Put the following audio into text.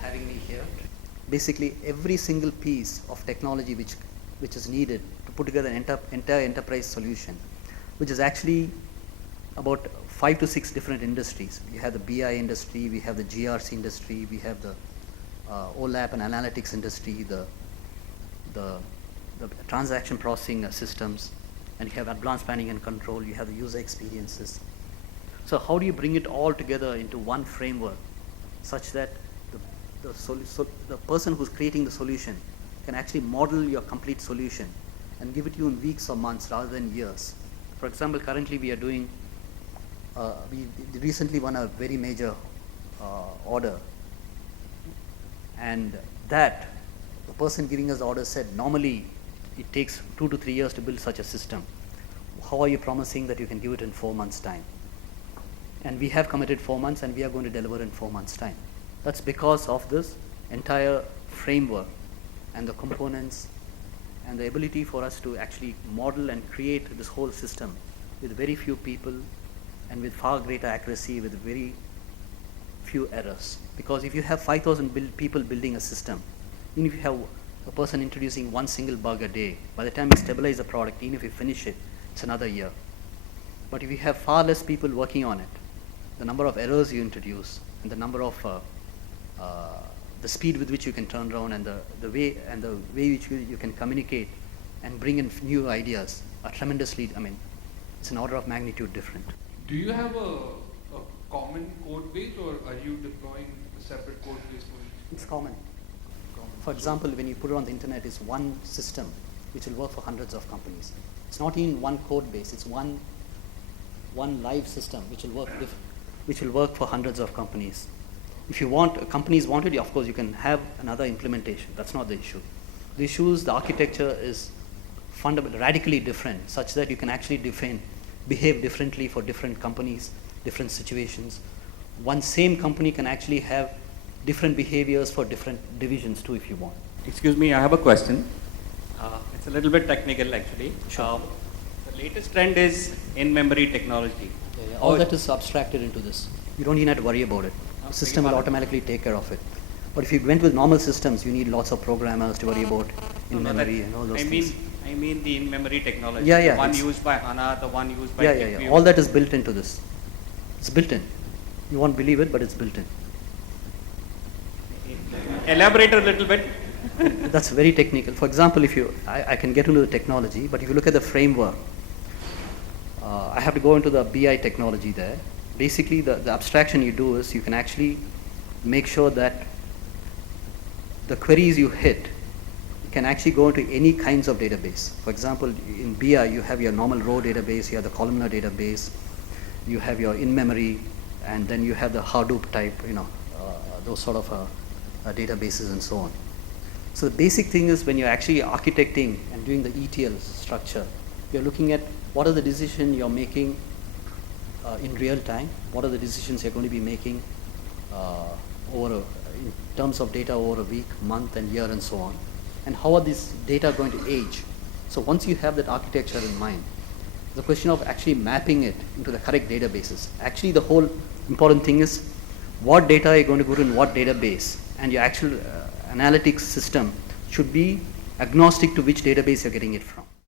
having me here. Basically, every single piece of technology which is needed to put together an entire enterprise solution, which is actually about 5 to 6 different industries. We have the BI industry, we have the GRC industry, we have the OLAP and analytics industry, the transaction processing systems, and you have advanced planning and control, you have the user experiences. So how do you bring it all together into one framework such that the person who's creating the solution can actually model your complete solution and give it to you in weeks or months rather than years? For example, currently we are doing, we recently won a very major order, and that the person giving us the order said normally it takes 2 to 3 years to build such a system. How are you promising that you can give it in 4 months' time? And we have committed 4 months, and we are going to deliver in 4 months' time. That's because of this entire framework and the components and the ability for us to actually model and create this whole system with very few people and with far greater accuracy, with very few errors. Because if you have 5,000 people building a system, even if you have a person introducing one single bug a day, by the time you stabilize the product, even if you finish it, it's another year. But if you have far less people working on it, the number of errors you introduce and the number of the speed with which you can turn around and the way which you can communicate and bring in new ideas are tremendously, it's an order of magnitude different. Do you have a common code base, or are you deploying a separate code base for each? It's common. For example, when you put it on the internet, it's one system which will work for hundreds of companies. It's not even one code base, it's one live system which will work for hundreds of companies. If you want, companies want it, of course you can have another implementation. That's not the issue. The issue is the architecture is fundamentally radically different, such that you can actually behave differently for different companies, different situations. One same company can actually have different behaviors for different divisions too, if you want. Excuse me, I have a question. It's a little bit technical actually. Sure. The latest trend is in-memory technology. Yeah. All that is abstracted into this. You don't even have to worry about it. The system will automatically take care of it. But if you went with normal systems, you need lots of programmers to worry about in-memory and all those things. I mean the in-memory technology. Yeah. The one used by HANA, the one used by Yeah. All that is built into this. It's built in. You won't believe it, but it's built in. Elaborate a little bit. That's very technical. For example, I can get into the technology, but if you look at the framework, I have to go into the BI technology there. Basically, the abstraction you do is you can actually make sure that the queries you hit can actually go into any kinds of database. For example, in BI, you have your normal row database, you have the columnar database, you have your in-memory, and then you have the Hadoop type, those sort of databases and so on. So the basic thing is when you're actually architecting and doing the ETL structure, you're looking at what are the decisions you're making in real time, what are the decisions you're going to be making in terms of data over a week, month, and year, and so on, and how are these data going to age. So once you have that architecture in mind, the question of actually mapping it into the correct databases. Actually, the whole important thing is what data are you going to go to in what database, and your actual analytics system should be agnostic to which database you're getting it from.